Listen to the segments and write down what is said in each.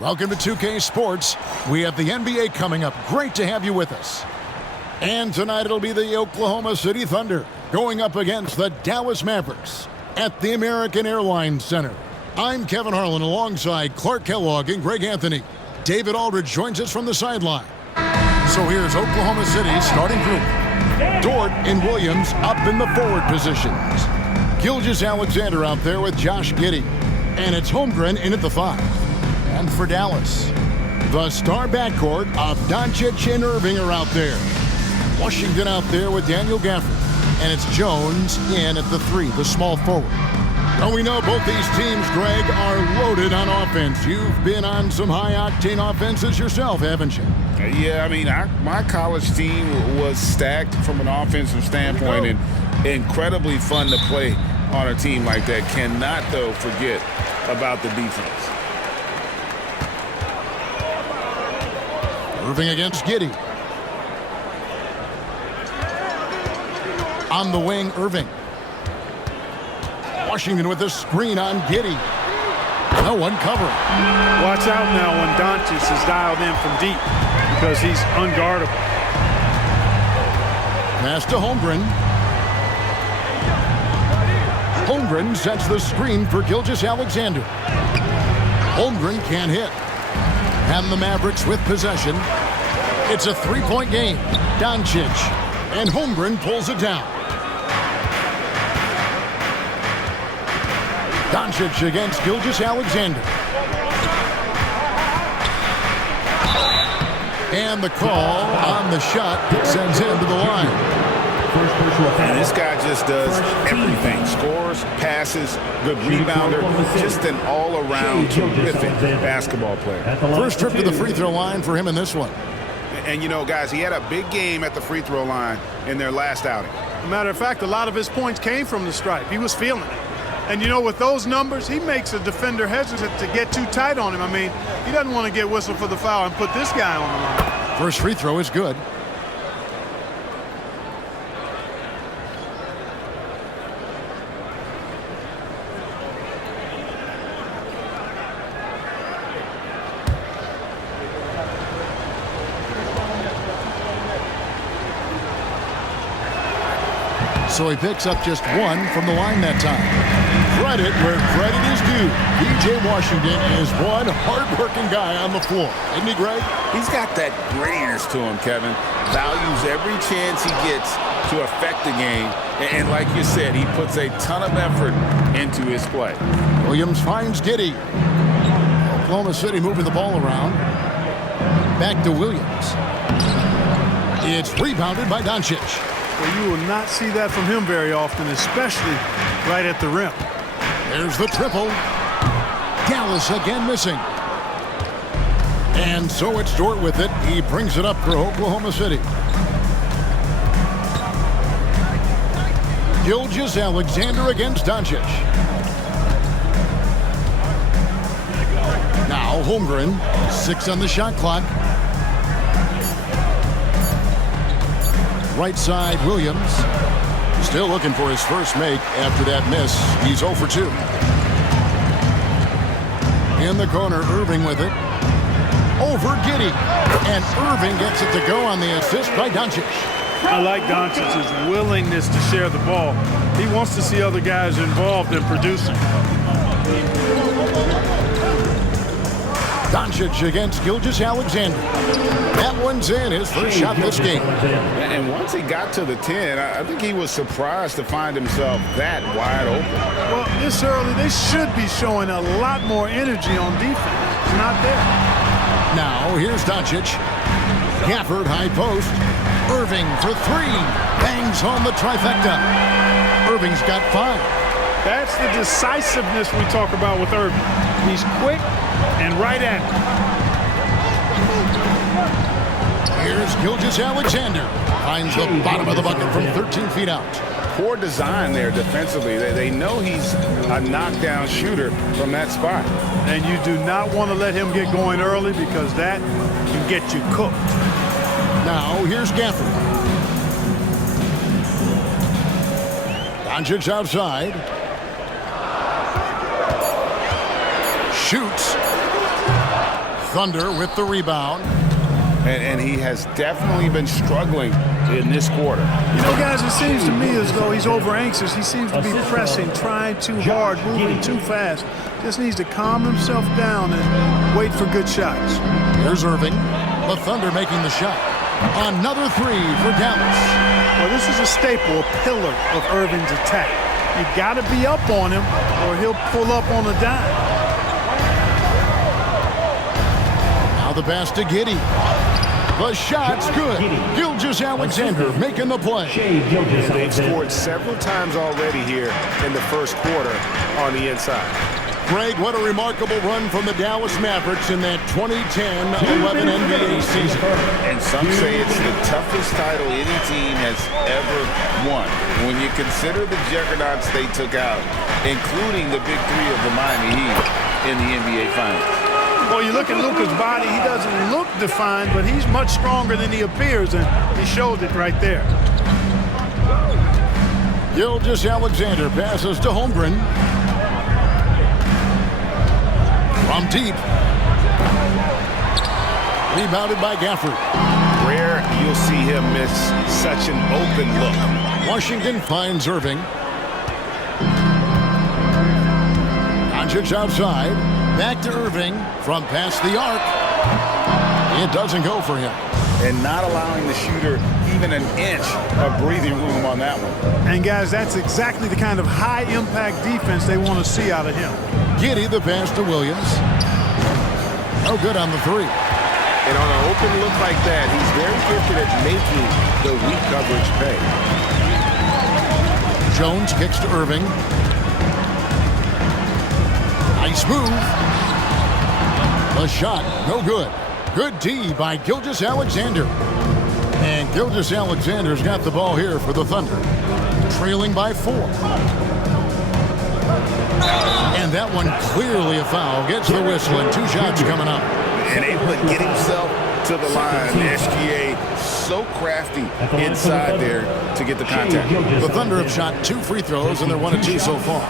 Welcome to 2K Sports. We have the NBA coming up. Great to have you with us. And tonight it'll be the Oklahoma City Thunder going up against the Dallas Mavericks at the American Airlines Center. I'm Kevin Harlan alongside Clark Kellogg and Greg Anthony. David Aldridge joins us from the sideline. So here's Oklahoma City's starting group. Dort and Williams up in the forward positions. Gilgeous-Alexander out there with Josh Giddey. And it's Holmgren in at the 5. And for Dallas, the star backcourt of Doncic and Irving are out there. Washington out there with Daniel Gafford. And it's Jones in at the 3, the small forward. And we know both these teams, Greg, are loaded on offense. You've been on some high-octane offenses yourself, haven't you? Yeah, I mean, my college team was stacked from an offensive standpoint and incredibly fun to play on a team like that. Cannot, though, forget about the defense. Irving against Giddey. On the wing, Irving. Washington with a screen on Giddey. No one covering. Watch out now when Doncic is dialed in from deep because he's unguardable. Pass to Holmgren. Holmgren sets the screen for Gilgeous-Alexander. Holmgren can't hit. And the Mavericks with possession. It's a three-point game. Doncic. And Holmgren pulls it down. Doncic against Gilgeous-Alexander. And the call on the shot sends him to the line. And this guy just does everything. Scores, passes, good rebounder. Just an all-around terrific basketball player. First trip to the free throw line for him in this one. And, you know, guys, he had a big game at the free throw line in their last outing. Matter of fact, a lot of his points came from the stripe. He was feeling it. And, you know, with those numbers, he makes a defender hesitant to get too tight on him. I mean, he doesn't want to get whistled for the foul and put this guy on the line. First free throw is good. So he picks up just one from the line that time. Credit where credit is due. P.J. Washington is one hard-working guy on the floor. Isn't he, Greg? He's got that grittiness to him, Kevin. Values every chance he gets to affect the game. And like you said, he puts a ton of effort into his play. Williams finds Giddey. Oklahoma City moving the ball around. Back to Williams. It's rebounded by Doncic. Well, you will not see that from him very often, especially right at the rim. There's the triple. Dallas again missing. And so it's Dort with it. He brings it up for Oklahoma City. Gilgeous-Alexander against Doncic. Now Holmgren, 6 on the shot clock. Right side, Williams. Still looking for his first make after that miss. He's 0 for 2. In the corner, Irving with it. Over Giddey. And Irving gets it to go on the assist by Doncic. I like Doncic's willingness to share the ball. He wants to see other guys involved in producing. Doncic against Gilgeous-Alexander. That one's in, his first shot this game. And once he got to the 10, I think he was surprised to find himself that wide open. Well, this early, they should be showing a lot more energy on defense. It's not there. Now, here's Doncic. Gafford, high post. Irving for 3. Bangs home the trifecta. Irving's got 5. That's the decisiveness we talk about with Irving. He's quick and right at it. Here's Gilgeous-Alexander. Finds the bottom of the bucket from 13 feet out. Poor design there defensively. They know he's a knockdown shooter from that spot. And you do not want to let him get going early because that can get you cooked. Now, here's Gafford. Doncic outside. Shoots. Thunder with the rebound. And he has definitely been struggling in this quarter. You know, guys, it seems to me as though he's over anxious. He seems to be pressing, trying too hard, moving too fast. Just needs to calm himself down and wait for good shots. Here's Irving. The Thunder making the shot. Another three for Dallas. Well, this is a staple, a pillar of Irving's attack. You got to be up on him or he'll pull up on a dime. Now the pass to Giddey. The shot's good. Gilgeous-Alexander making the play. They've scored several times already here in the first quarter on the inside. Greg, what a remarkable run from the Dallas Mavericks in that 2010-11 NBA season. And some say it's the toughest title any team has ever won. When you consider the juggernauts they took out, including the big three of the Miami Heat in the NBA Finals. Well, you look at Luka's body, he doesn't look defined, but he's much stronger than he appears, and he showed it right there. Gilgeous-Alexander passes to Holmgren. From deep. Rebounded by Gafford. Rare you'll see him miss such an open look. Washington finds Irving. Doncic outside. Back to Irving from past the arc. It doesn't go for him. And not allowing the shooter even an inch of breathing room on that one. And, guys, that's exactly the kind of high-impact defense they want to see out of him. Giddey the pass to Williams. No good on the three. And on an open look like that, he's very gifted at making the weak coverage pay. Jones kicks to Irving. Nice move. The shot, no good. Good D by Gilgeous-Alexander. And Gilgeous-Alexander's got the ball here for the Thunder. Trailing by 4. And that one clearly a foul. Gets the whistle and 2 shots coming up. And able to get himself to the line. The SGA so crafty inside there to get the contact. The Thunder have shot 2 free throws and they're 1 of 2 so far.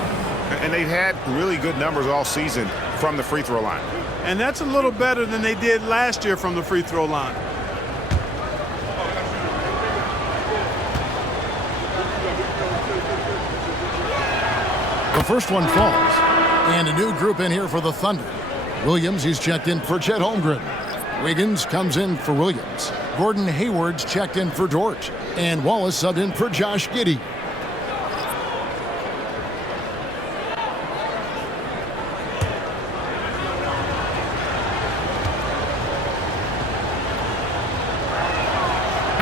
And they've had really good numbers all season from the free throw line. And that's a little better than they did last year from the free throw line. The first one falls. And a new group in here for the Thunder. Williams, he's checked in for Chet Holmgren. Wiggins comes in for Williams. Gordon Hayward's checked in for Dort. And Wallace subbed in for Josh Giddey.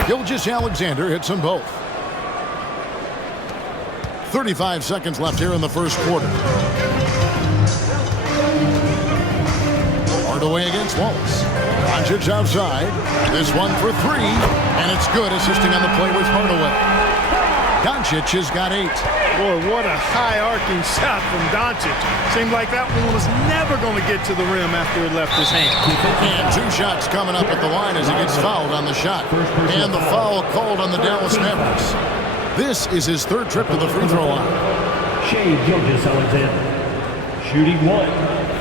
Gilgeous-Alexander hits them both. 35 seconds left here in the first quarter. Hardaway against Wallace. Doncic outside. This one for 3. And it's good. Assisting on the play was Hardaway. Doncic has got 8. Boy, what a high-arcing shot from Doncic. Seemed like that one was never going to get to the rim after it left his hand. And 2 shots coming up at the line as he gets fouled on the shot. And the foul called on the Dallas Mavericks. This is his 3rd trip to the free throw line. Shai Gilgeous-Alexander, shooting 1.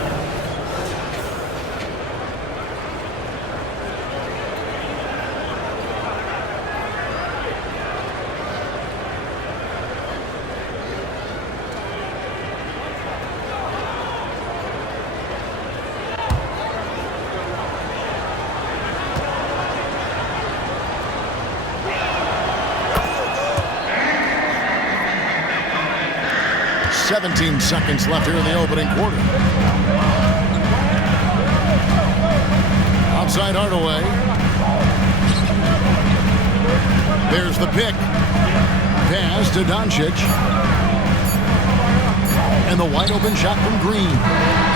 Seconds left here in the opening quarter. Outside Hardaway. There's the pick. Pass to Doncic. And the wide open shot from Green.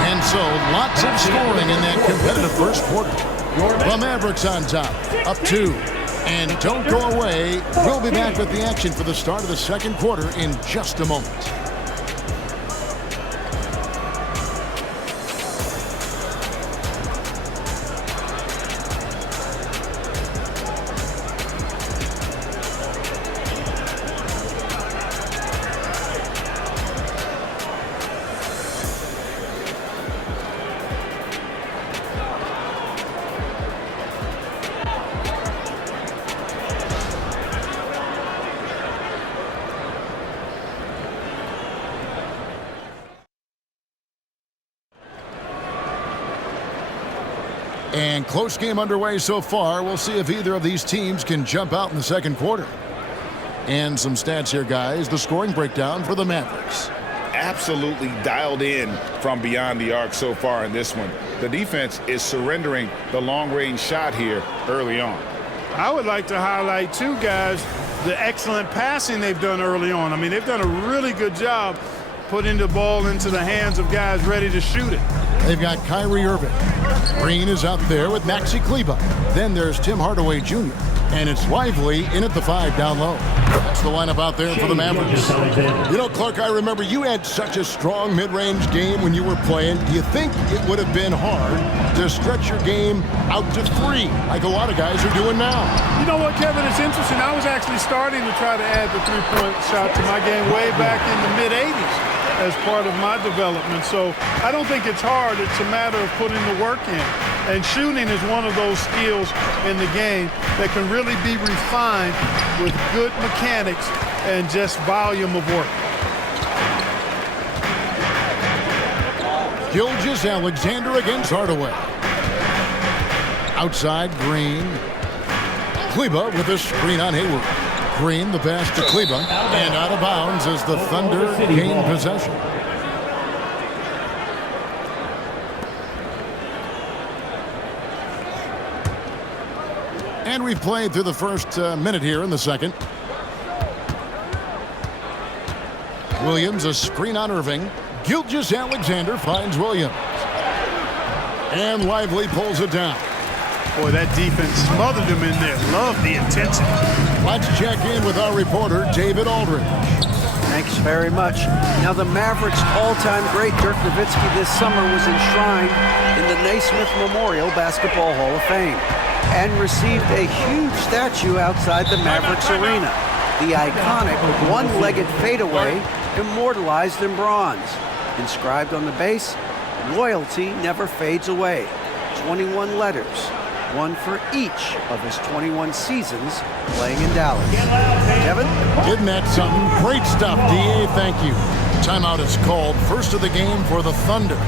And so lots of scoring in that competitive first quarter. The Mavericks on top, up 2. And don't go away. We'll be back with the action for the start of the second quarter in just a moment. And close game underway so far. We'll see if either of these teams can jump out in the second quarter. And some stats here, guys. The scoring breakdown for the Mavericks. Absolutely dialed in from beyond the arc so far in this one. The defense is surrendering the long-range shot here early on. I would like to highlight, too, guys, the excellent passing they've done early on. I mean, they've done a really good job putting the ball into the hands of guys ready to shoot it. They've got Kyrie Irving. Green is out there with Maxi Kleber. Then there's Tim Hardaway Jr. And it's Lively in at the 5 down low. That's the lineup out there for the Mavericks. You know, Clark, I remember you had such a strong mid-range game when you were playing. Do you think it would have been hard to stretch your game out to 3 like a lot of guys are doing now? You know what, Kevin? It's interesting. I was actually starting to try to add the three-point shot to my game way back in the mid-'80s as part of my development. So I don't think it's hard. It's a matter of putting the work in. And shooting is one of those skills in the game that can really be refined with good mechanics and just volume of work. Gilgeous-Alexander against Hardaway. Outside, Green. Kleber with a screen on Hayward. Green, the pass to Kleber, and out of bounds as the Thunder gain possession. And we've played through the first minute here in the second. Williams, a screen on Irving. Gilgeous-Alexander finds Williams. And Lively pulls it down. Boy, that defense smothered him in there. Love the intensity. Let's check in with our reporter, David Aldridge. Thanks very much. Now, the Mavericks' all-time great Dirk Nowitzki this summer was enshrined in the Naismith Memorial Basketball Hall of Fame and received a huge statue outside the Mavericks arena. The iconic one-legged fadeaway immortalized in bronze. Inscribed on the base, loyalty never fades away. 21 letters, one for each of his 21 seasons playing in Dallas. Kevin? Isn't that something? Great stuff, D.A. Thank you. Timeout is called. First of the game for the Thunder.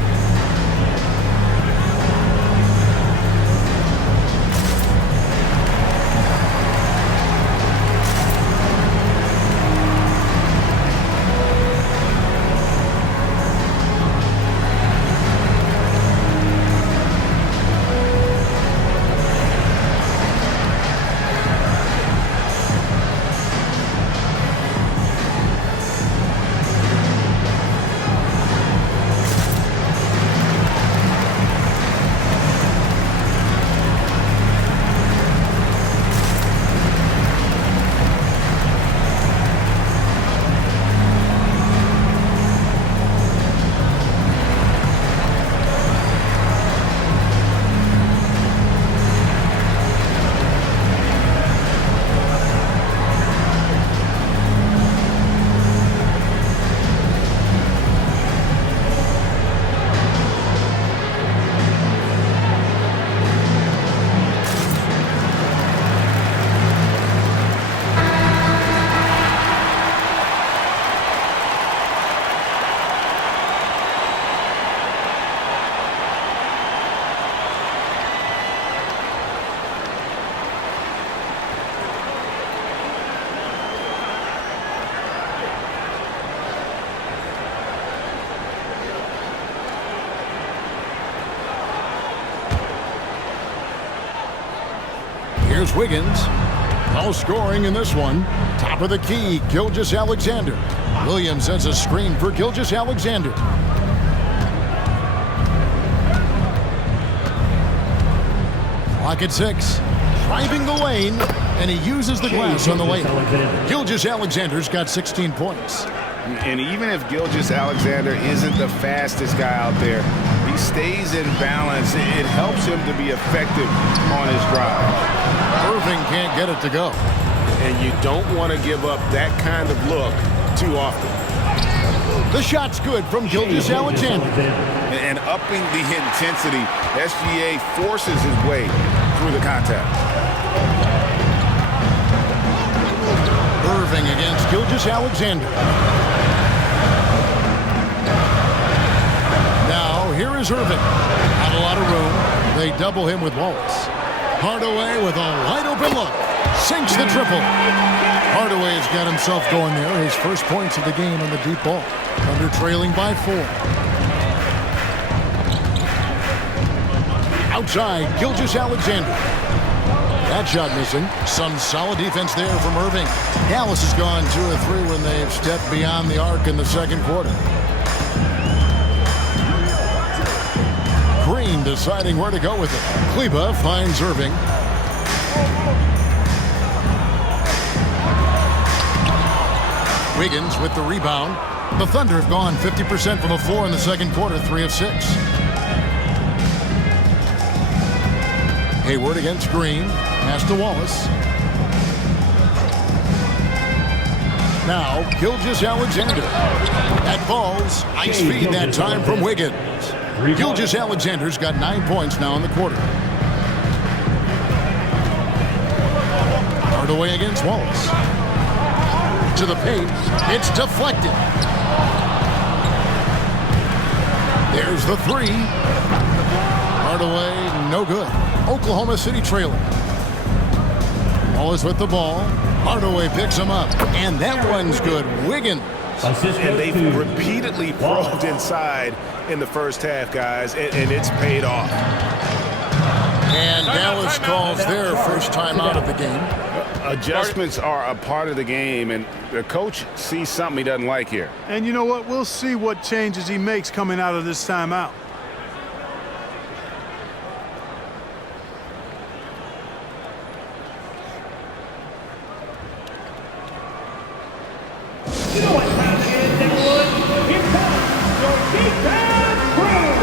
Here's Wiggins. No scoring in this one. Top of the key, Gilgeous-Alexander. Williams sends a screen for Gilgeous-Alexander. Clock at 6. Driving the lane, and he uses the glass on the lane. Gilgeous-Alexander's got 16 points. And even if Gilgeous-Alexander isn't the fastest guy out there, he stays in balance. It helps him to be effective on his drive. Irving can't get it to go. And you don't want to give up that kind of look too often. The shot's good from Gilgeous-Alexander. And upping the intensity, SGA forces his way through the contact. Irving against Gilgeous-Alexander. Now, here is Irving. Not a lot of room. They They double him with Wallace. Hardaway with a wide-open look. Sinks the triple. Hardaway has got himself going there. His first points of the game on the deep ball. Thunder trailing by 4. Outside, Gilgeous-Alexander. That shot missing. Some solid defense there from Irving. Dallas has gone 2 of 3 when they've stepped beyond the arc in the second quarter. Green deciding where to go with it. Kleba finds Irving. Wiggins with the rebound. The Thunder have gone 50% from the floor in the second quarter, 3 of 6. Hayward against Green. Pass to Wallace. Now, Gilgeous-Alexander. That falls. Ice feed that time from Wiggins. Gilgeous-Alexander's got 9 points now in the quarter. Hardaway against Wallace. To the paint. It's deflected. There's the 3. Hardaway, no good. Oklahoma City trailing. Wallace with the ball. Hardaway picks him up. And that one's good. Wiggins. And they've repeatedly probed inside in the first half, guys, and it's paid off. And Dallas calls their first time out of the game. Adjustments are a part of the game, and the coach sees something he doesn't like here. And you know what? We'll see what changes he makes coming out of this timeout. You know what time it is, everyone? Here comes your defense crew!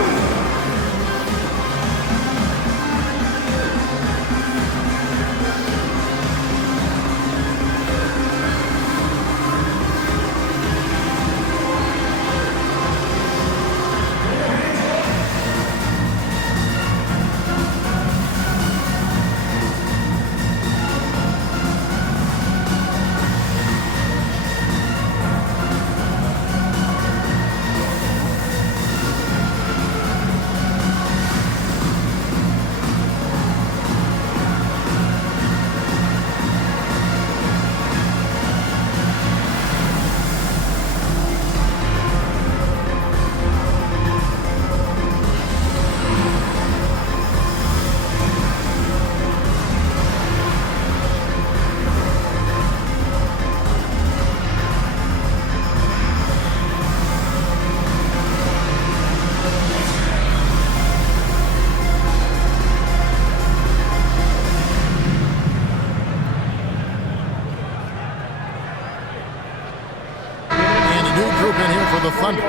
The Thunder.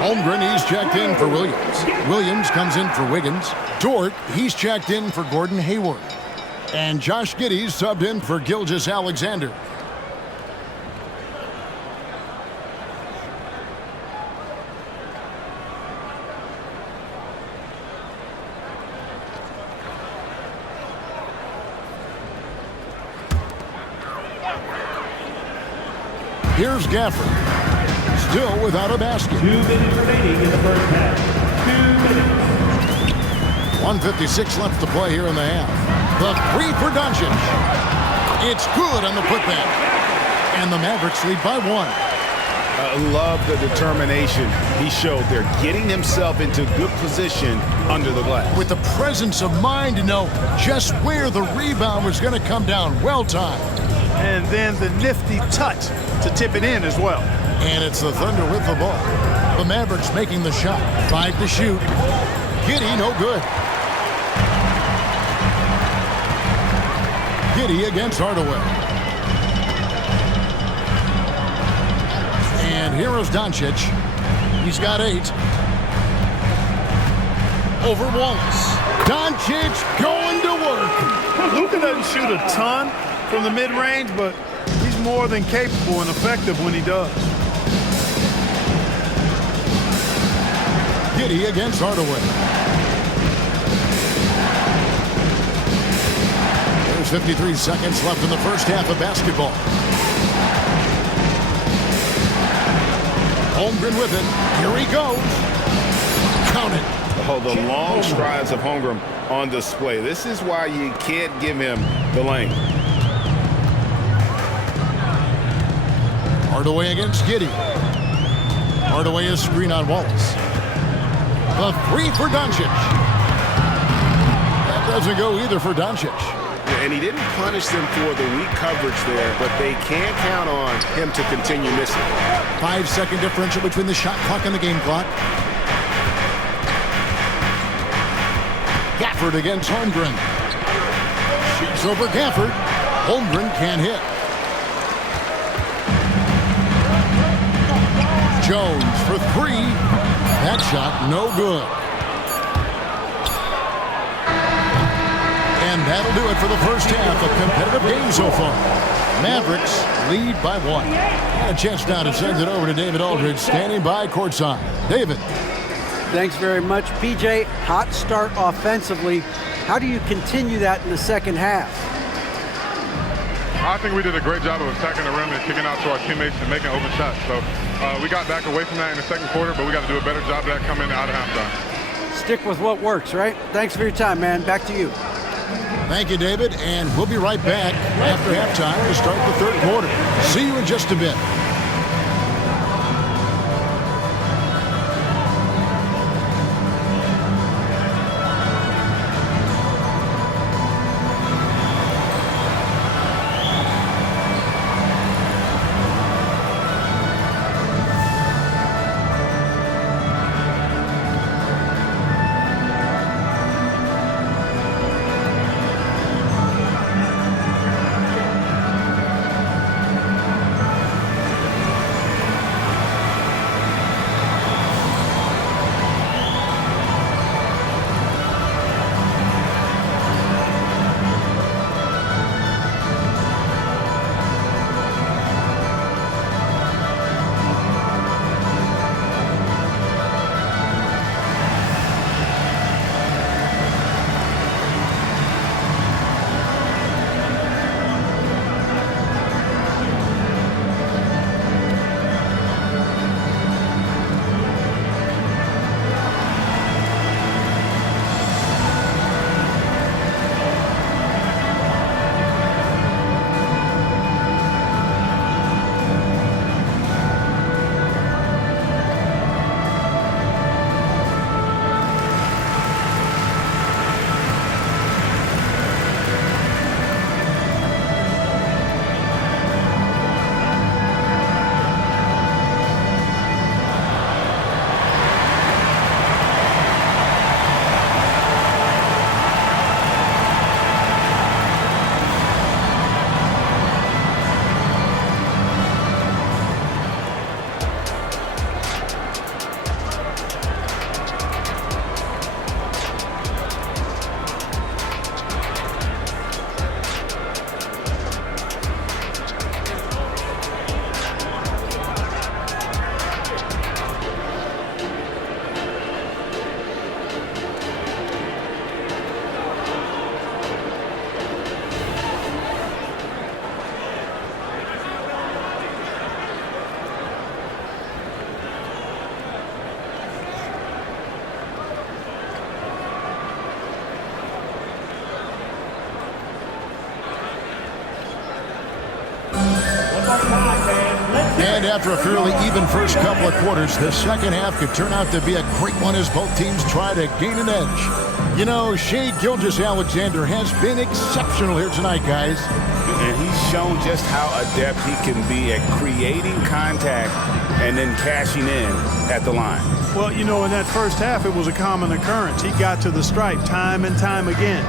Holmgren, he's checked in for Williams. Williams comes in for Wiggins. Dort, he's checked in for Gordon Hayward. And Josh Giddey's subbed in for Gilgeous-Alexander. Here's Gafford. Still without a basket. 2 minutes remaining in the first half. 2 minutes. 1:56 left to play here in the half. The 3 for Doncic. It's good on the putback. And the Mavericks lead by 1. I love the determination he showed there, getting himself into good position under the glass. With the presence of mind to know just where the rebound was going to come down. Well timed. And then the nifty touch to tip it in as well. And it's the Thunder with the ball. The Mavericks making the shot. 5 to shoot. Giddey, no good. Giddey against Hardaway. And here is Doncic. He's got 8. Over Wallace. Doncic going to work. Luka doesn't shoot a ton from the mid-range, but he's more than capable and effective when he does. Giddey against Hardaway. There's 53 seconds left in the first half of basketball. Holmgren with it. Here he goes. Count it. Oh, the long strides of Holmgren on display. This is why you can't give him the lane. Hardaway against Giddey. Hardaway is screen on Wallace. The three for Doncic. That doesn't go either for Doncic. And he didn't punish them for the weak coverage there, but they can't count on him to continue missing. 5-second differential between the shot clock and the game clock. Gafford against Holmgren. Shoots over Gafford. Holmgren can't hit. Jones for three. That shot no good. And that'll do it for the first half of competitive game so far. Mavericks lead by 1. And a chance now to send it over to David Aldridge, standing by courtside. David. Thanks very much, PJ. Hot start offensively. How do you continue that in the second half? I think we did a great job of attacking the rim and kicking out to our teammates and making open shots. So we got back away from that in the second quarter, but we got to do a better job of that coming out of halftime. Stick with what works, right? Thanks for your time, man. Back to you. Thank you, David, and we'll be right back after halftime to start the third quarter. See you in just a bit. And after a fairly even first couple of quarters, the second half could turn out to be a great one as both teams try to gain an edge. You know, Shai Gilgeous-Alexander has been exceptional here tonight, guys. And he's shown just how adept he can be at creating contact and then cashing in at the line. Well, you know, in that first half, it was a common occurrence. He got to the stripe time and time again.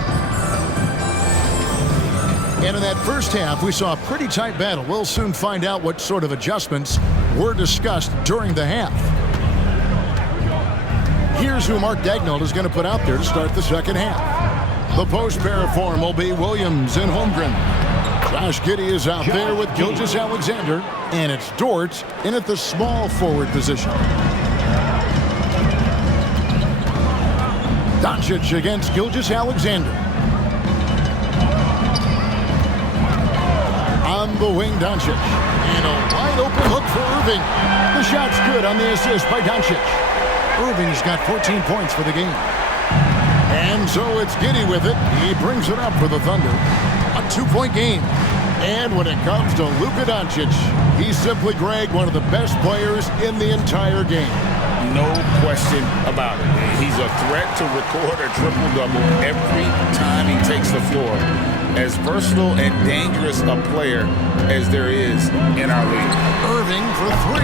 And in that first half, we saw a pretty tight battle. We'll soon find out what sort of adjustments were discussed during the half. Here's who Mark Daigneault is going to put out there to start the second half. The post pair form will be Williams and Holmgren. Josh Giddey is out there with Gilgeous-Alexander, and it's Dort in at the small forward position. Doncic against Gilgeous-Alexander. On the wing, Doncic. And a wide open look for Irving. The shot's good on the assist by Doncic. Irving's got 14 points for the game. And so it's Giddey with it. He brings it up for the Thunder. A 2-point game. And when it comes to Luka Doncic, he's simply, Greg, one of the best players in the entire game. No question about it. He's a threat to record a triple-double every time he takes the floor. As versatile and dangerous a player as there is in our league. Irving for 3.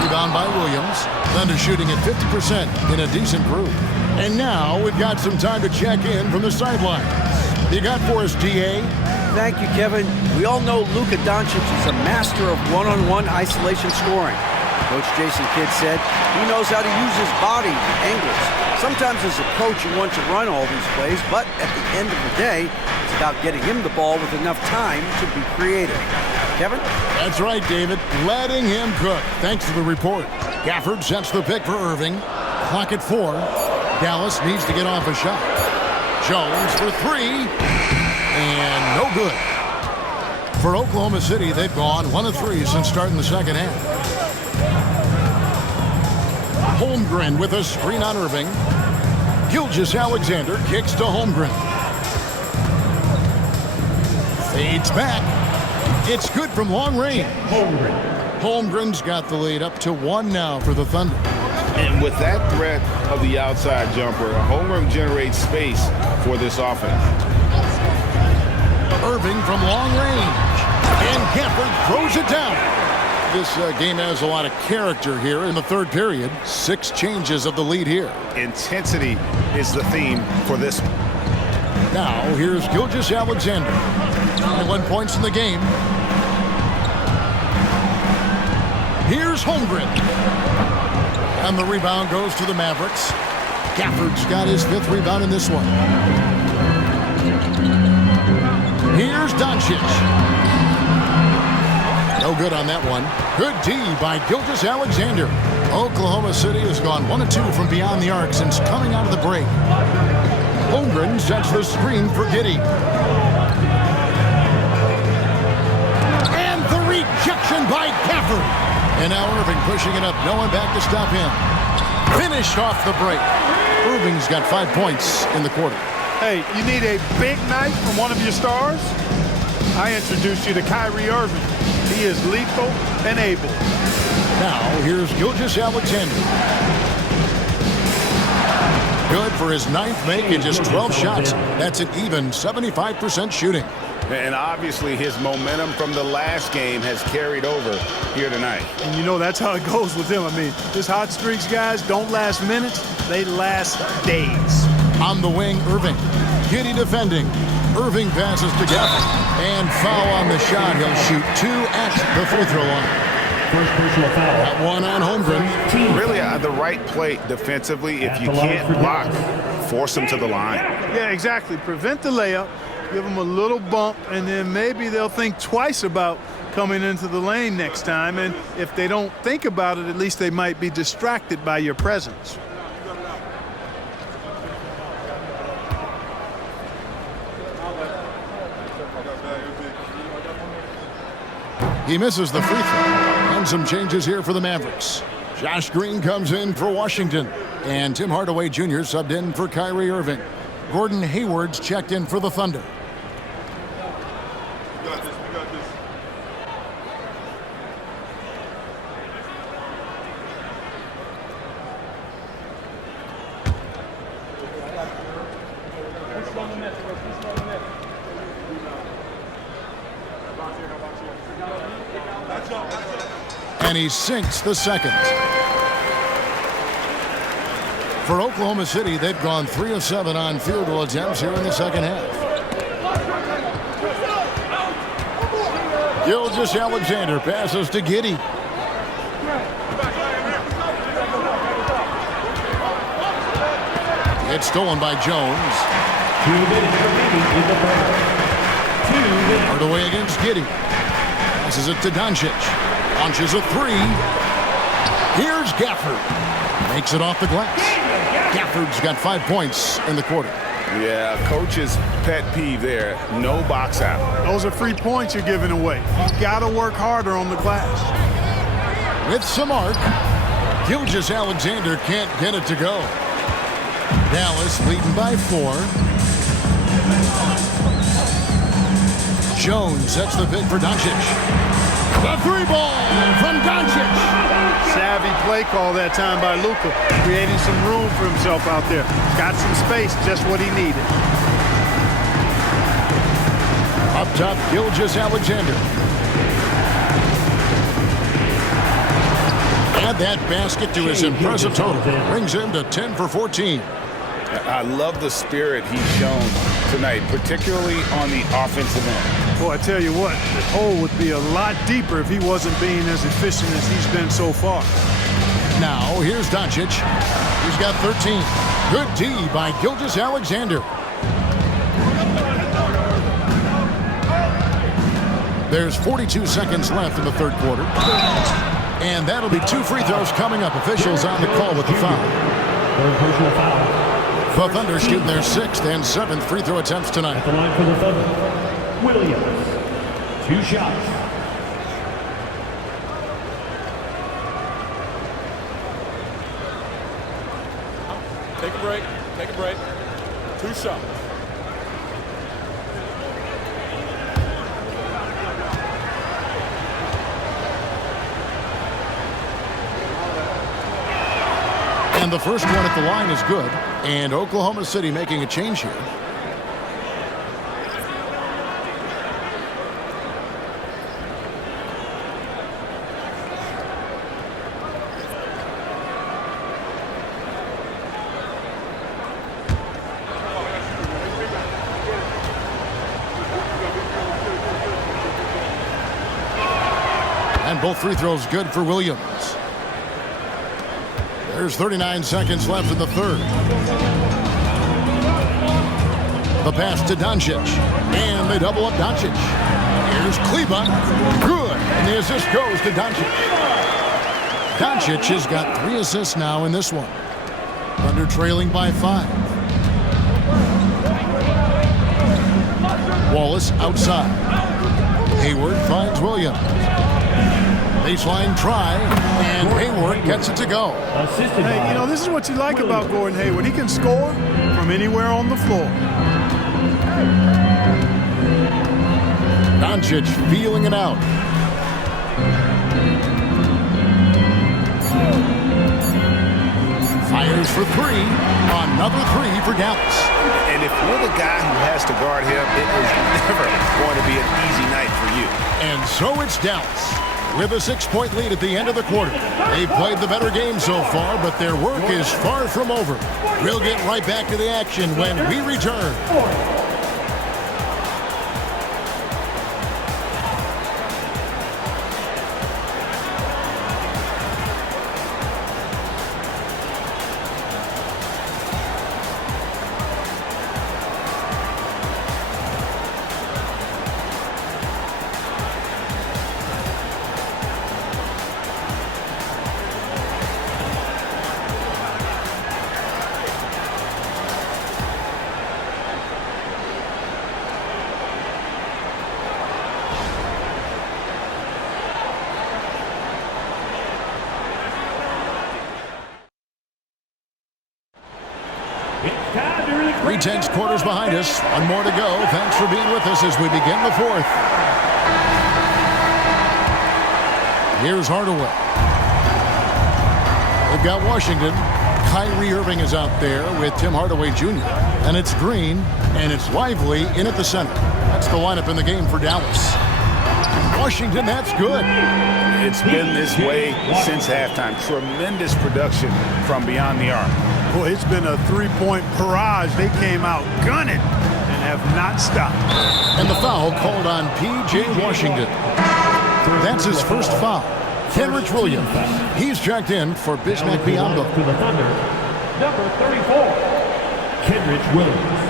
Rebound by Williams. Thunder shooting at 50% in a decent groove. And now we've got some time to check in from the sidelines. You got for us, D.A.? Thank you, Kevin. We all know Luka Doncic is a master of one-on-one isolation scoring. Coach Jason Kidd said he knows how to use his body and angles. Sometimes as a coach you want to run all these plays, but at the end of the day, it's about getting him the ball with enough time to be creative. Kevin? That's right, David. Letting him cook. Thanks to the report. Gafford sets the pick for Irving. Clock at 4. Dallas needs to get off a shot. Jones for 3. And no good. For Oklahoma City, they've gone 1 of 3 since starting the second half. Holmgren with a screen on Irving. Gilgeous-Alexander kicks to Holmgren. Fades back. It's good from long range. Holmgren's got the lead up to 1 now for the Thunder. And with that threat of the outside jumper, Holmgren generates space for this offense. Irving from long range. And Gafford throws it down. This game has a lot of character here in the third period. 6 changes of the lead here. Intensity is the theme for this. Now, here's Gilgeous-Alexander. 21 points in the game. Here's Holmgren. And the rebound goes to the Mavericks. Gafford's got his 5th rebound in this one. Here's Doncic. No good on that one. Good D by Gilgeous-Alexander. Oklahoma City has gone 1 of 2 from beyond the arc since coming out of the break. Holmgren sets the screen for Giddey. And the rejection by Gafford. And now Irving pushing it up. No one back to stop him. Finished off the break. Irving's got 5 points in the quarter. Hey, you need a big night from one of your stars? I introduced you to Kyrie Irving. He is lethal and able. Now, here's Gilgeous-Alexander. Good for his 9th make in just 12 shots. That's an even 75% shooting. And obviously his momentum from the last game has carried over here tonight. And you know that's how it goes with him. I mean, his hot streaks, guys, don't last minutes. They last days. On the wing, Irving. Giddey defending. Irving passes to Gafford. And foul on the shot. He'll shoot 2 at the free throw line. First personal foul. That one on Holmgren. Really the right play defensively. If you can't block, force him to the line. Yeah, exactly. Prevent the layup. Give them a little bump, and then maybe they'll think twice about coming into the lane next time. And if they don't think about it, at least they might be distracted by your presence. He misses the free throw. And some changes here for the Mavericks. Josh Green comes in for Washington. And Tim Hardaway Jr. subbed in for Kyrie Irving. Gordon Hayward's checked in for the Thunder. And he sinks the second. For Oklahoma City, they've gone 3 of 7 on field goal attempts here in the second half. Gilgeous-Alexander passes to Giddey. It's stolen by Jones. 2 minutes remaining in the third. 2 minutes. Hardaway against Giddey. Passes it to Doncic. Launches a 3. Here's Gafford. Makes it off the glass. Gafford's got 5 points in the quarter. Yeah, coach's pet peeve there. No box out. Those are free points you're giving away. You've got to work harder on the glass. With some arc. Gilgeous-Alexander can't get it to go. Dallas leading by 4. Jones sets the pick for Doncic. The 3-ball from Doncic. Savvy play call that time by Luka, creating some room for himself out there. Got some space, just what he needed. Up top, Gilgeous-Alexander. Add that basket to his impressive total. Brings him to 10 for 14. I love the spirit he's shown tonight, particularly on the offensive end. Boy, I tell you what, the hole would be a lot deeper if he wasn't being as efficient as he's been so far. Now, here's Doncic. He's got 13. Good D by Gilgeous-Alexander. There's 42 seconds left in the third quarter. And that'll be 2 free throws coming up. Officials on the call with the foul. Third personal foul. The Thunder shooting their 6th and 7th free throw attempts tonight. At the line for the Thunder, Williams. 2 shots. Take a break. Take a break. 2 shots. And the first one at the line is good. And Oklahoma City making a change here. And both free throws good for Williams. There's 39 seconds left in the third. The pass to Doncic. And they double up Doncic. Here's Kleba. Good. And the assist goes to Doncic. Doncic has got 3 assists now in this one. Thunder trailing by 5. Wallace outside. Hayward finds Williams. Baseline try, and Hayward gets it to go. Hey, you know, this is what you like about Gordon Hayward. He can score from anywhere on the floor. Doncic feeling it out. Fires for 3. Another 3 for Dallas. And if you're the guy who has to guard him, it is never going to be an easy night for you. And so it's Dallas with a 6-point lead at the end of the quarter. They've played the better game so far, but their work is far from over. We'll get right back to the action when we return. Three tenths quarters behind us. One more to go. Thanks for being with us as we begin the fourth. Here's Hardaway. They've got Washington. Kyrie Irving is out there with Tim Hardaway Jr. And it's Green, and it's Lively in at the center. That's the lineup in the game for Dallas. Washington, that's good. It's been this way since halftime. Tremendous production from beyond the arc. Boy, it's been a 3-point barrage. They came out gunning and have not stopped. And the foul called on P.J. Washington. That's his first foul. Kenrich Williams. He's checked in for Bismack Biyombo. To the Thunder, number 34, Kenrich Williams.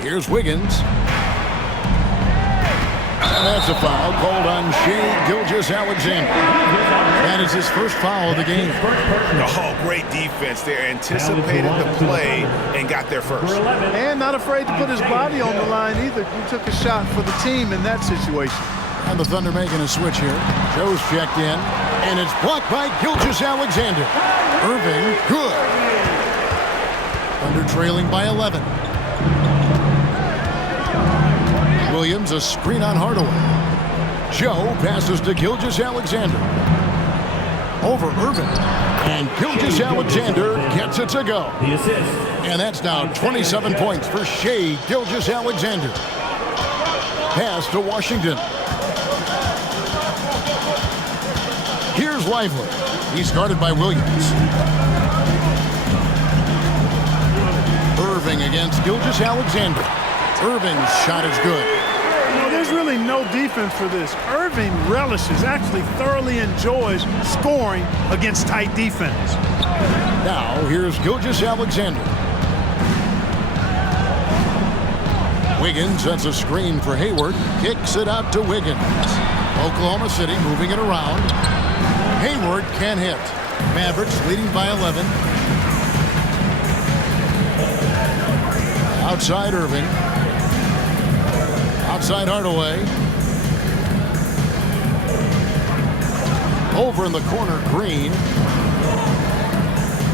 Here's Wiggins. And that's a foul called on Shai Gilgeous-Alexander. That is his first foul of the game. Oh, great defense there. Anticipated the play and got there first. And not afraid to put his body on the line either. He took a shot for the team in that situation. And the Thunder making a switch here. Joe's checked in, and it's blocked by Gilgeous-Alexander. Irving, good. Thunder trailing by 11. Williams, a screen on Hardaway. Joe passes to Gilgeous-Alexander. Over Irving. And Gilgeous-Alexander gets it to go. The assist. And that's now 27 points for Shai Gilgeous-Alexander. Pass to Washington. Here's Lively. He's guarded by Williams. Irving against Gilgeous-Alexander. Irving's shot is good. There's really no defense for this. Irving relishes, actually thoroughly enjoys scoring against tight defense. Now, here's Gilgeous-Alexander. Wiggins sets a screen for Hayward. Kicks it out to Wiggins. Oklahoma City moving it around. Hayward can't hit. Mavericks leading by 11. Outside Irving. Outside Hardaway. Over in the corner, Green.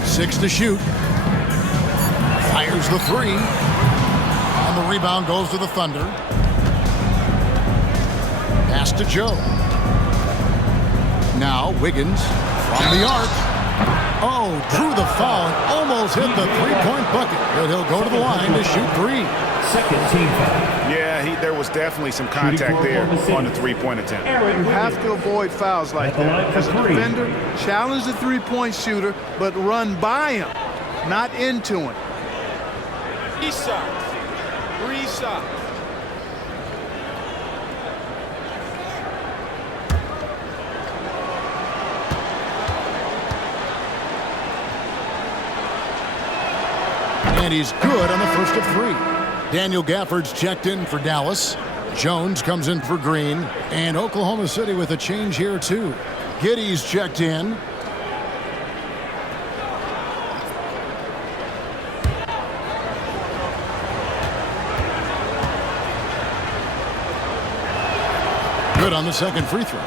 6 to shoot. Fires the 3. And the rebound goes to the Thunder. Pass to Joe. Now Wiggins from the arc. Oh, drew the foul and almost hit the three-point bucket. But he'll go to the line to shoot 3. Second team foul. Yeah, there was definitely some contact there on the three-point attempt. You have to avoid fouls like that. As a defender, challenge the three-point shooter, but run by him, not into him. 3 shots. 3 shots. And he's good on the first of 3. Daniel Gafford's checked in for Dallas. Jones comes in for Green. And Oklahoma City with a change here, too. Giddey's checked in. Good on the second free throw.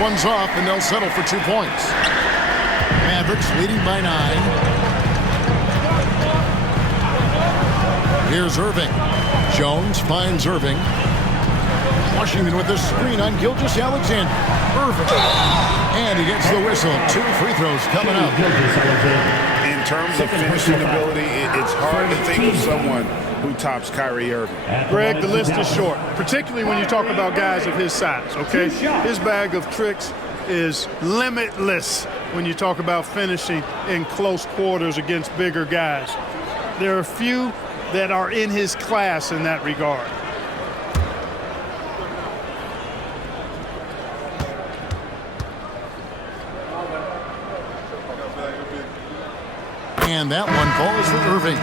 One's off, and they'll settle for 2 points. Mavericks leading by 9. Here's Irving. Jones finds Irving. Washington with the screen on Gilgeous-Alexander. Irving. And he gets the whistle. 2 free throws coming up. In terms of finishing ability, it's hard to think of someone who tops Kyrie Irving. Greg, the list is short, particularly when you talk about guys of his size, okay? His bag of tricks is limitless when you talk about finishing in close quarters against bigger guys. There are few that are in his class in that regard. And that one falls for Irving.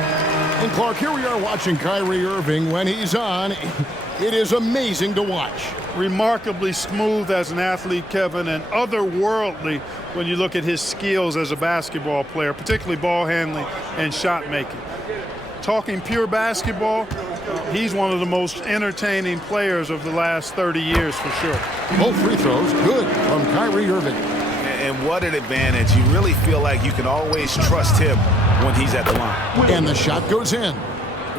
And Clark, here we are watching Kyrie Irving. When he's on, it is amazing to watch. Remarkably smooth as an athlete, Kevin, and otherworldly when you look at his skills as a basketball player, particularly ball handling and shot making. Talking pure basketball, he's one of the most entertaining players of the last 30 years for sure. Both free throws good from Kyrie Irving. And what an advantage. You really feel like you can always trust him when he's at the line. And the shot goes in.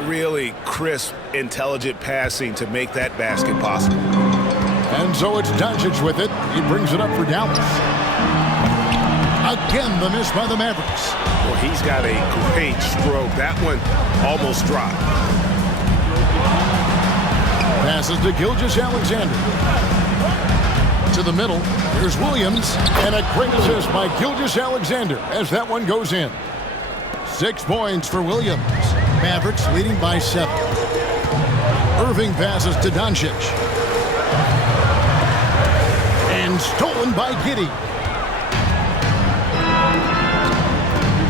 Really crisp, intelligent passing to make that basket possible. And so it's Doncic with it. He brings it up for Dallas. Again, the miss by the Mavericks. Well, he's got a great stroke. That one almost dropped. Passes to Gilgeous-Alexander. To the middle, here's Williams, and a great assist by Gilgeous-Alexander as that one goes in. 6 points for Williams. Mavericks leading by 7. Irving passes to Doncic. And stolen by Giddey.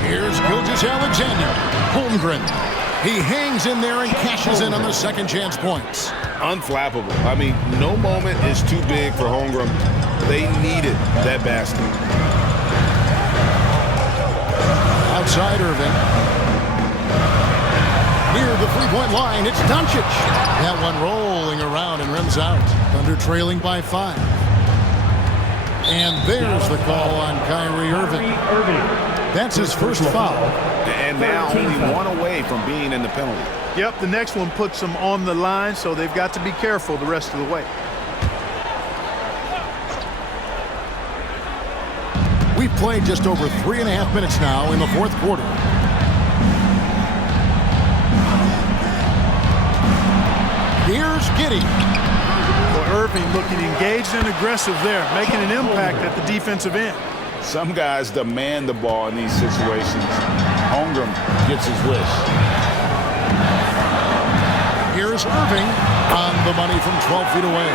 Here's Gilgeous-Alexander. Holmgren He hangs in there and cashes in on the second chance points. Unflappable. I mean, no moment is too big for Holmgren. They needed that basket. Outside Irving. Near the three-point line, it's Doncic. That one rolling around and rims out. Thunder trailing by 5. And there's the call on Kyrie Irving. That's his first foul. And now only one away from being in the penalty. Yep, the next one puts them on the line, so they've got to be careful the rest of the way. We've played just over 3.5 minutes now in the fourth quarter. Here's Giddey. Well, Irving looking engaged and aggressive there, making an impact at the defensive end. Some guys demand the ball in these situations. Holmgren gets his wish. Here's Irving on the money from 12 feet away.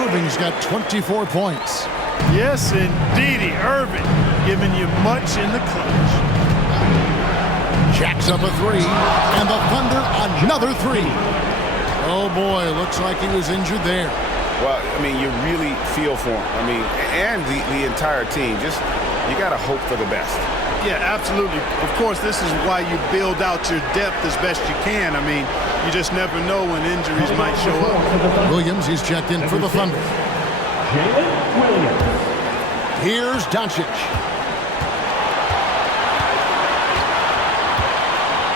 Irving's got 24 points. Yes, indeedy. Irving giving you much in the clutch. Jacks up a 3, and the Thunder another 3. Oh boy, looks like he was injured there. Well, I mean, you really feel for him. I mean, and the entire team. Just, you got to hope for the best. Yeah, absolutely. Of course, this is why you build out your depth as best you can. I mean, you just never know when injuries might show up. Williams, he's checked in for the Thunder. Here's Doncic.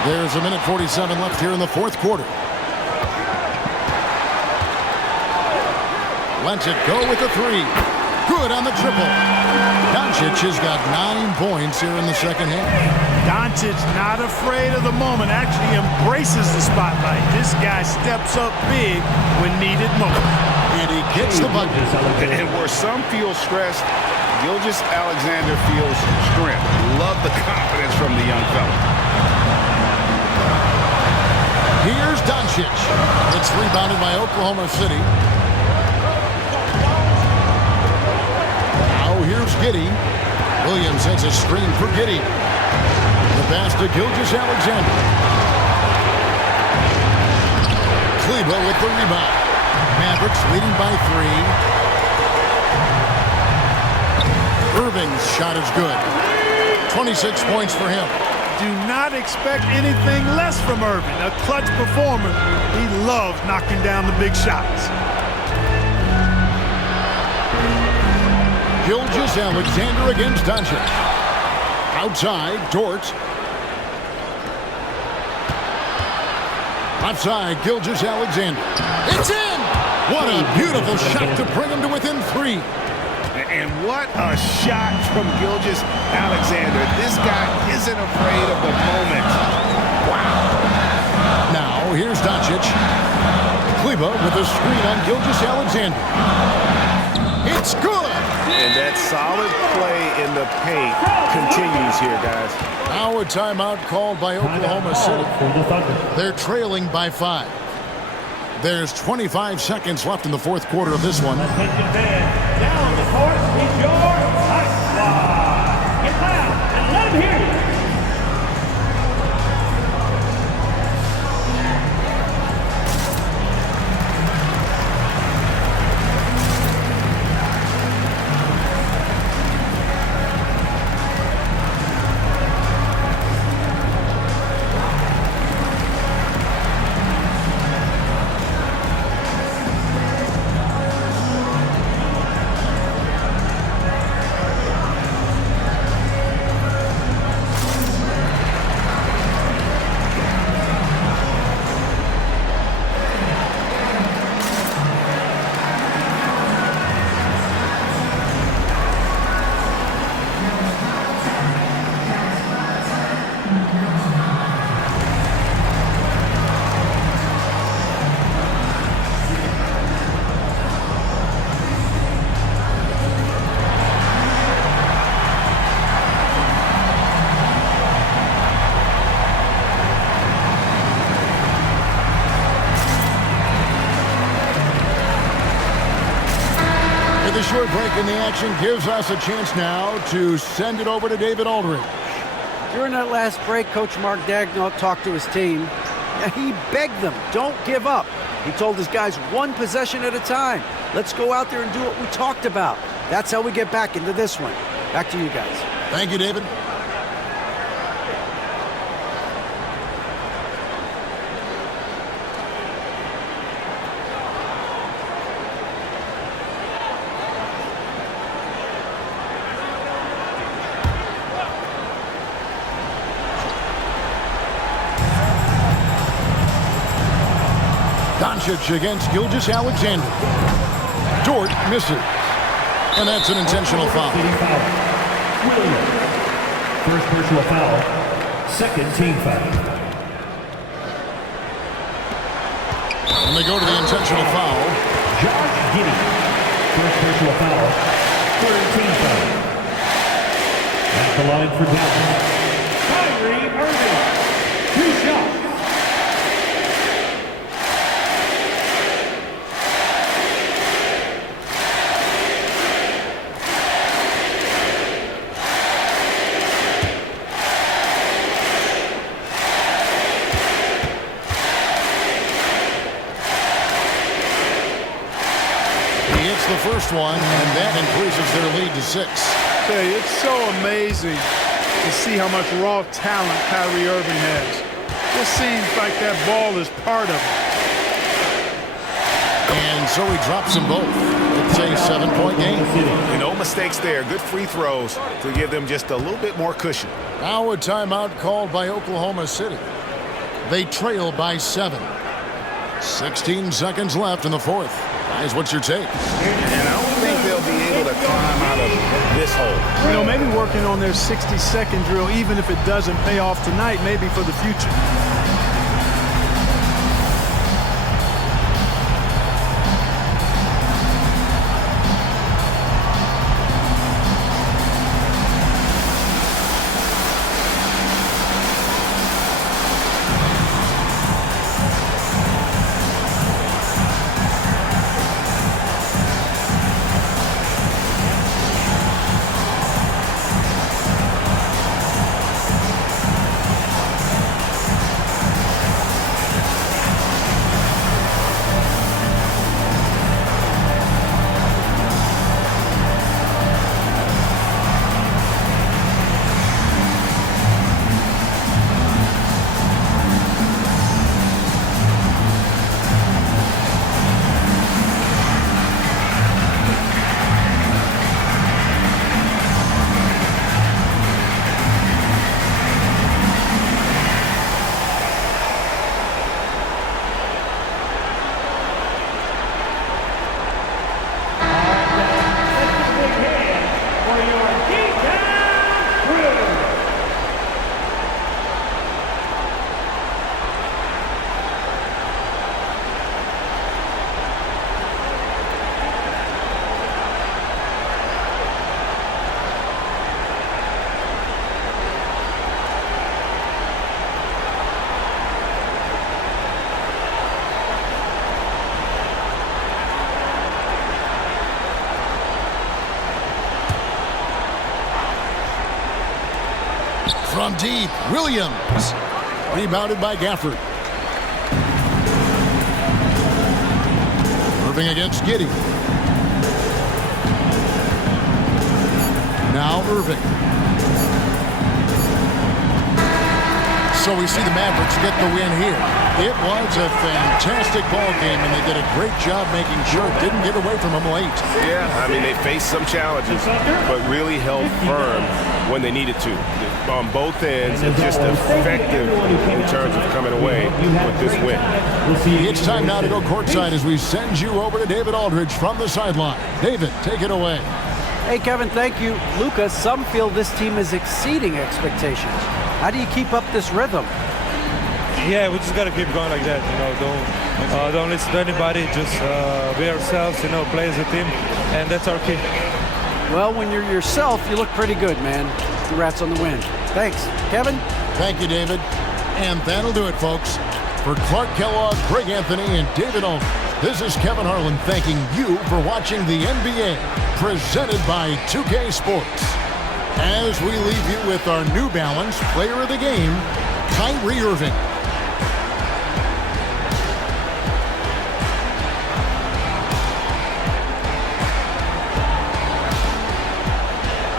There's a minute 47 left here in the fourth quarter. Lets it go with the 3. Good on the triple. Doncic has got 9 points here in the second half. Doncic not afraid of the moment, actually embraces the spotlight. This guy steps up big when needed most. And he gets the bucket. And where some feel stressed, Gilgeous-Alexander feels strength. Love the confidence from the young fella. Here's Doncic. It's rebounded by Oklahoma City. Now here's Giddey. Williams sends a screen for Giddey. The pass to Gilgeous-Alexander. Kleber with the rebound. Mavericks leading by 3. Irving's shot is good. 26 points for him. Do not expect anything less from Irving. A clutch performer. He loves knocking down the big shots. Gilgeous-Alexander against Doncic. Outside, Dort. Outside, Gilgeous-Alexander. It's in! What a beautiful shot to bring him to within 3. And what a shot from Gilgeous-Alexander. This guy isn't afraid of the moment. Wow. Now, here's Doncic. Kleber with a screen on Gilgeous-Alexander. It's good! And that solid play in the paint continues here, guys. Now a timeout called by Oklahoma City. They're trailing by 5. There's 25 seconds left in the fourth quarter of this one. Attention fans, down the court is your ice squad. Get loud and let them hear you. The short break in the action gives us a chance now to send it over to David Aldridge. During that last break, Coach Mark Daigneault talked to his team. And he begged them, don't give up. He told his guys, one possession at a time. Let's go out there and do what we talked about. That's how we get back into this one. Back to you guys. Thank you, David. Doncic against Gilgeous Alexander. Dort misses. And that's an intentional foul. Williams. First personal foul. Second team foul. And they go to the intentional foul. Josh Giddey. First personal foul. Third team foul. At the line for Dallas. Kyrie Irving. 2 shots. The first one, and that increases their lead to 6. Hey, it's so amazing to see how much raw talent Kyrie Irving has. It seems like that ball is part of it. And so he drops them both. It's a 7-point game. And no mistakes there. Good free throws to give them just a little bit more cushion. Now a timeout called by Oklahoma City. They trail by 7. 16 seconds left in the fourth. Guys, what's your take? And I don't think they'll be able to climb out of this hole. You know, maybe working on their 60-second drill, even if it doesn't pay off tonight, maybe for the future. From deep, Williams. Rebounded by Gafford. Irving against Giddey. Now Irving. So we see the Mavericks get the win here. It was a fantastic ball game, and they did a great job making sure it didn't get away from them late. Yeah, I mean, they faced some challenges, but really held firm when they needed to. On both ends, and just effective in terms of coming away with this win. It's time now to go courtside as we send you over to David Aldridge from the sideline. David, take it away. Hey, Kevin, thank you. Lucas, some feel this team is exceeding expectations. How do you keep up this rhythm? Yeah, we just got to keep going like that. Don't listen to anybody. Just be ourselves, play as a team, and that's our key. Well, when you're yourself, you look pretty good, man. Congrats on the win. Thanks. Kevin? Thank you, David. And that'll do it, folks. For Clark Kellogg, Greg Anthony, and David Aldridge, this is Kevin Harlan thanking you for watching the NBA, presented by 2K Sports. As we leave you with our New Balance Player of the Game, Kyrie Irving.